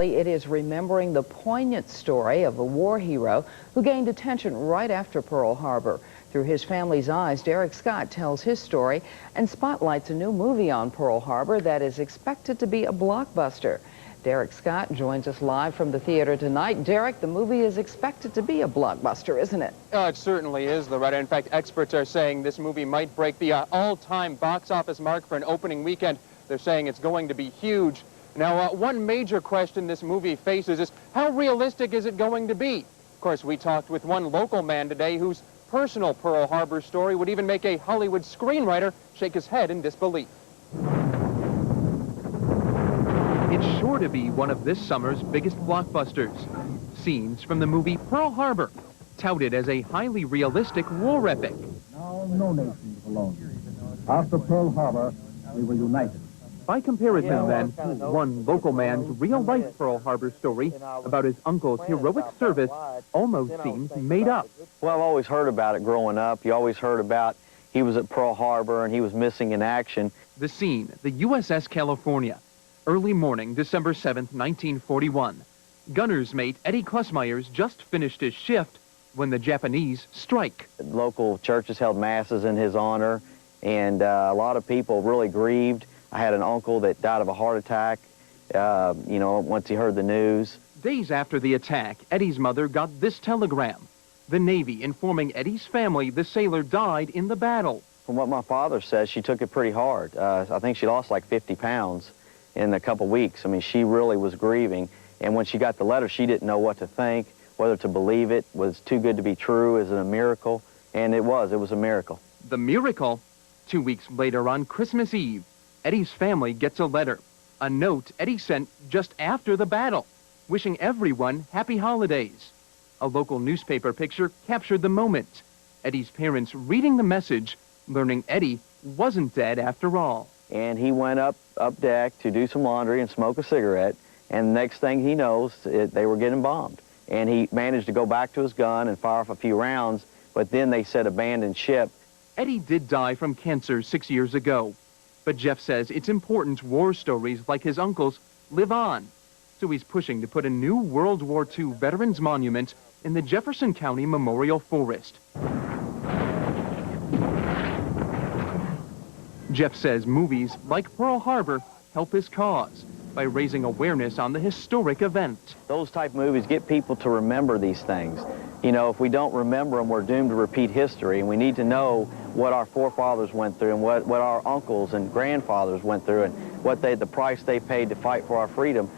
It is remembering the poignant story of a war hero who gained attention right after Pearl Harbor. Through his family's eyes, Derek Scott tells his story and spotlights a new movie on Pearl Harbor that is expected to be a blockbuster. Derek Scott joins us live from the theater tonight. Derek, the movie is expected to be a blockbuster, isn't it? It certainly is, Loretta. In fact, experts are saying this movie might break the all-time box office mark for an opening weekend. They're saying it's going to be huge. Now, one major question this movie faces is, how realistic is it going to be? Of course, we talked with one local man today whose personal Pearl Harbor story would even make a Hollywood screenwriter shake his head in disbelief. It's sure to be one of this summer's biggest blockbusters. Scenes from the movie Pearl Harbor, touted as a highly realistic war epic. Now, no nation is alone. After Pearl Harbor, we were united. By comparison, then, one local man's real-life Pearl Harbor story about his uncle's heroic service almost seems made up. Well, I've always heard about it growing up. You always heard about he was at Pearl Harbor and he was missing in action. The scene, the USS California. Early morning, December 7th, 1941. Gunner's mate Eddie Klusmeyer's just finished his shift when the Japanese strike. Local churches held masses in his honor, and a lot of people really grieved. I had an uncle that died of a heart attack, once he heard the news. Days after the attack, Eddie's mother got this telegram. The Navy informing Eddie's family the sailor died in the battle. From what my father says, she took it pretty hard. I think she lost like 50 pounds in a couple weeks. I mean, she really was grieving. And when she got the letter, she didn't know what to think, whether to believe it was too good to be true, is it a miracle? And it was a miracle. The miracle? 2 weeks later on Christmas Eve, Eddie's family gets a letter, a note Eddie sent just after the battle, wishing everyone happy holidays. A local newspaper picture captured the moment. Eddie's parents reading the message, learning Eddie wasn't dead after all. And he went up deck to do some laundry and smoke a cigarette, and the next thing he knows, they were getting bombed. And he managed to go back to his gun and fire off a few rounds, but then they said abandoned ship. Eddie did die from cancer 6 years ago. But Jeff says it's important war stories like his uncle's live on. So he's pushing to put a new World War II Veterans Monument in the Jefferson County Memorial Forest. Jeff says movies like Pearl Harbor help his cause by raising awareness on the historic event. Those type movies get people to remember these things. You know, if we don't remember them, we're doomed to repeat history, and we need to know what our forefathers went through and what our uncles and grandfathers went through and the price they paid to fight for our freedom.